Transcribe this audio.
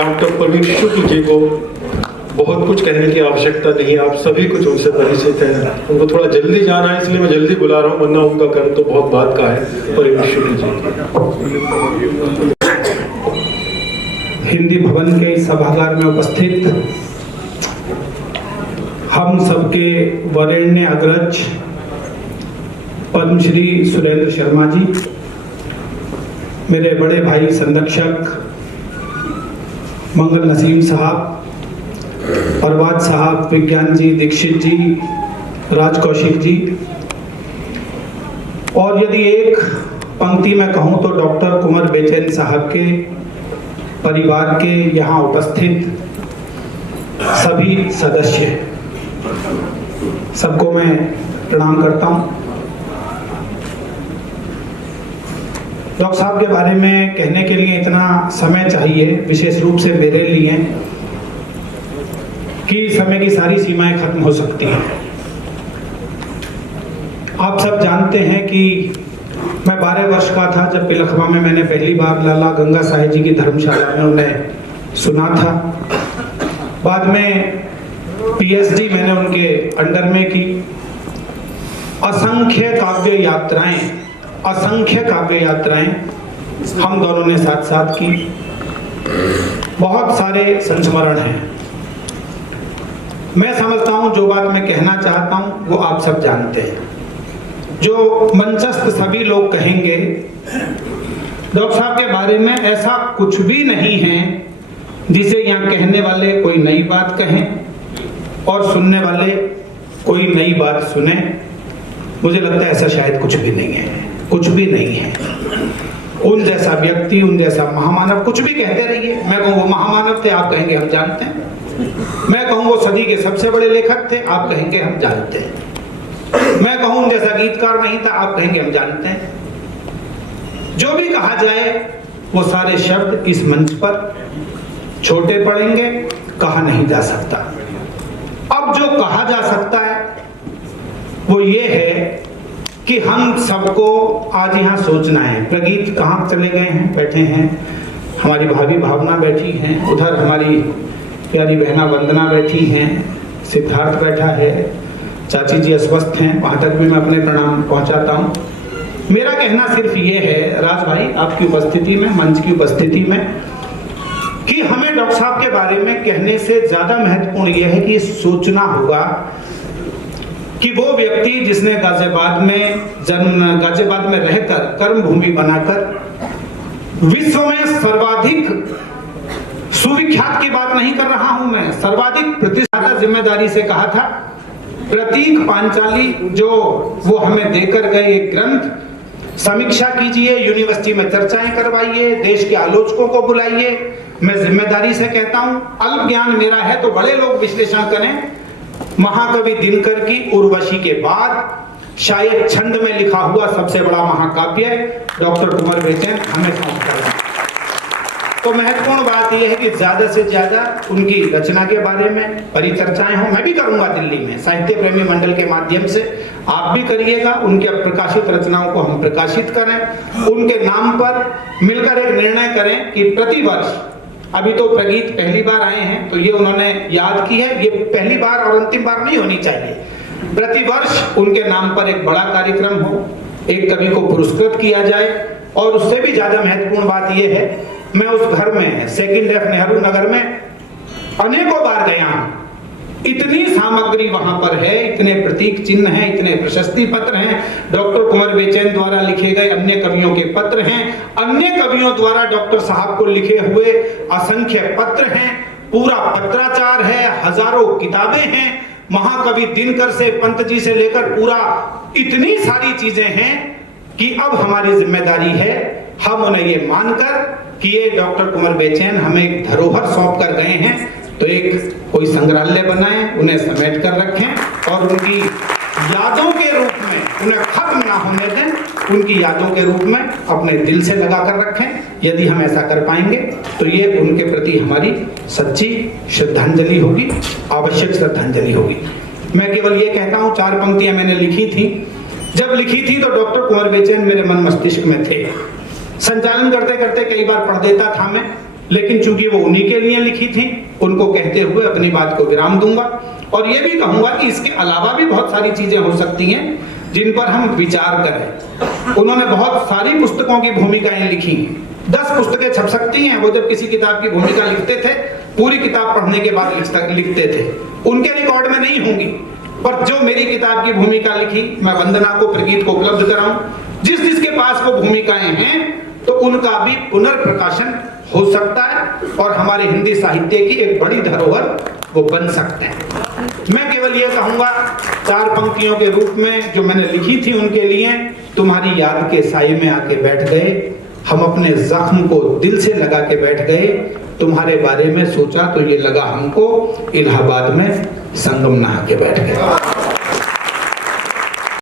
Doctor Praveen Shukla ji को बहुत कुछ कहने की आवश्यकता नहीं, आप सभी कुछ उनसे परिचित हैं। उनको थोड़ा जल्दी जाना है इसलिए मैं जल्दी बुला रहा हूँ, वरना उनका कर्म तो बहुत बात का है। प्रवीण शुक्ल जी। हिंदी भवन के सभागार में उपस्थित हम सबके वरेण्य अग्रज पद्मश्री सुरेंद्र शर्मा जी, मेरे बड़े भाई संरक्षक मंगल नसीम साहब, परवाज साहब, विज्ञान जी, दीक्षित जी, राज कौशिक जी, और यदि एक पंक्ति में कहूं तो डॉक्टर कुंवर बेचैन साहब के परिवार के यहाँ उपस्थित सभी सदस्य, सबको मैं प्रणाम करता हूं। डॉक्टर साहब के बारे में कहने के लिए इतना समय चाहिए, विशेष रूप से मेरे लिए, कि समय की सारी सीमाएं खत्म हो सकती हैं। आप सब जानते हैं कि मैं 12 वर्ष का था जब पिलखवा में मैंने पहली बार लाला गंगा साहेब जी की धर्मशाला में उन्हें सुना था। बाद में पीएचडी मैंने उनके अंडर में की। असंख्य काव्य यात्राएं हम दोनों ने साथ साथ की। बहुत सारे संस्मरण हैं। मैं समझता हूं जो बात मैं कहना चाहता हूं वो आप सब जानते हैं। जो मंचस्थ सभी लोग कहेंगे डॉक्टर साहब के बारे में ऐसा कुछ भी नहीं है जिसे यहाँ कहने वाले कोई नई बात कहें और सुनने वाले कोई नई बात सुने। मुझे लगता है ऐसा शायद कुछ भी नहीं है, कुछ भी नहीं है। उन जैसा व्यक्ति, उन जैसा महामानव, कुछ भी कहते रहिए। मैं कहूँ वो महामानव थे, आप कहेंगे हम जानते हैं। मैं कहूँ वो सदी के सबसे बड़े लेखक थे, आप कहेंगे हम जानते हैं। मैं कहूँ जैसा गीतकार नहीं था, आप कहेंगे हम जानते हैं। जो भी कहा जाए वो सारे शब्द इस मंच पर छोटे पड़ेंगे, कहा नहीं जा सकता। अब जो कहा जा सकता है वो ये है कि हम सबको आज यहाँ सोचना है। प्रगीत कहाँ चले गए हैं, बैठे हैं। हमारी भाभी भावना बैठी हैं, उधर हमारी प्यारी बहना वंदना बैठी हैं, सिद्धार्थ बैठा है, चाची जी अस्वस्थ हैं, वहां तक भी मैं अपने प्रणाम पहुंचाता हूं। मेरा कहना सिर्फ ये है राज भाई, आपकी उपस्थिति में, मंच की उपस्थिति में, कि हमें डॉक्टर साहब के बारे में कहने से ज्यादा महत्वपूर्ण यह है कि सोचना होगा कि वो व्यक्ति जिसने गाजियाबाद में रहकर कर्म भूमि बनाकर विश्व में सर्वाधिक सुविख्यात की बात नहीं कर रहा हूं मैं, सर्वाधिक प्रतिष्ठा जिम्मेदारी से कहा था। प्रतीक पांचाली जो वो हमें देकर गए एक ग्रंथ, समीक्षा कीजिए, यूनिवर्सिटी में चर्चाएं करवाइए, देश के आलोचकों को बुलाइए। मैं जिम्मेदारी से कहता हूं, अल्प ज्ञान मेरा है तो बड़े लोग विश्लेषण करें। महाकवि दिनकर की उर्वशी के बाद शायद छंद में लिखा हुआ सबसे बड़ा महाकाव्य डॉक्टर कुंवर बेचैन हमें समझता। तो महत्वपूर्ण बात यह है कि ज्यादा से ज्यादा उनकी रचना के बारे में परिचर्चाएं हों। मैं भी करूंगा दिल्ली में साहित्य प्रेमी मंडल के माध्यम से, आप भी करिएगा। उनके प्रकाशित रचनाओं को हम प्रकाशित करें, उनके नाम पर मिलकर एक निर्णय करें कि प्रतिवर्ष, अभी तो प्रगीत पहली बार आए हैं तो ये उन्होंने याद की है, ये पहली बार और अंतिम बार नहीं होनी चाहिए। प्रतिवर्ष उनके नाम पर एक बड़ा कार्यक्रम हो, एक कवि को पुरस्कृत किया जाए। और उससे भी ज्यादा महत्वपूर्ण बात यह है, मैं उस घर में सेकंड एफ नेहरू नगर में अनेकों बार गया हूं। इतनी सामग्री वहां पर है, इतने प्रतीक चिन्ह हैं, इतने प्रशस्ति पत्र हैं, डॉक्टर कुंवर बेचैन द्वारा लिखे गए अन्य कवियों के पत्र हैं, अन्य कवियों द्वारा डॉक्टर साहब को लिखे हुए असंख्य पत्र हैं, पूरा पत्राचार है, हजारों किताबें हैं, महाकवि दिनकर से पंत जी से लेकर पूरा इतनी सारी चीजें हैं कि अब हमारी जिम्मेदारी है हम उन्हें ये मानकर कि ये डॉक्टर कुंवर बेचैन हमें एक धरोहर सौंप कर गए हैं, तो एक कोई संग्रहालय बनाएं, उन्हें समेट कर रखें और उनकी यादों के रूप में उन्हें खत्म ना होने दें, उनकी यादों के रूप में अपने दिल से लगा कर रखें। यदि हम ऐसा कर पाएंगे तो ये उनके प्रति हमारी सच्ची श्रद्धांजलि होगी, आवश्यक श्रद्धांजलि होगी। मैं केवल ये कहता हूँ, 4 पंक्तियां मैंने लिखी थी। जब लिखी थी तो डॉक्टर कुंवर बेचैन मेरे मन मस्तिष्क में थे। संचालन करते करते कई बार पढ़ देता था मैं, लेकिन चूंकि वो उन्हीं के लिए लिखी थी, उनको कहते हुए अपनी बात को विराम दूंगा। और ये भी कहूंगा कि इसके अलावा भी बहुत सारी चीजें हो सकती हैं जिन पर हम विचार करें। उन्होंने बहुत सारी पुस्तकों की भूमिकाएं लिखी, 10 पुस्तकें छप सकती हैं। वो जब किसी किताब की भूमिका लिखते थे, पूरी किताब पढ़ने के बाद लिखते थे। उनके रिकॉर्ड में नहीं होंगी, पर जो मेरी किताब की भूमिका लिखी, मैं वंदना को, प्रगीत को उपलब्ध कराऊं। जिस जिसके पास वो भूमिकाएं हैं, तो उनका भी पुनर्प्रकाशन हो सकता है और हमारे हिंदी साहित्य की एक बड़ी धरोहर वो बन सकते हैं। मैं केवल ये कहूंगा, 4 पंक्तियों के रूप में जो मैंने लिखी थी उनके लिए, तुम्हारी याद के साए में आके बैठ गए, हम अपने जख्म को दिल से लगा के बैठ गए, तुम्हारे बारे में सोचा तो ये लगा हमको, इलाहाबाद में संगम नहा के बैठ गए।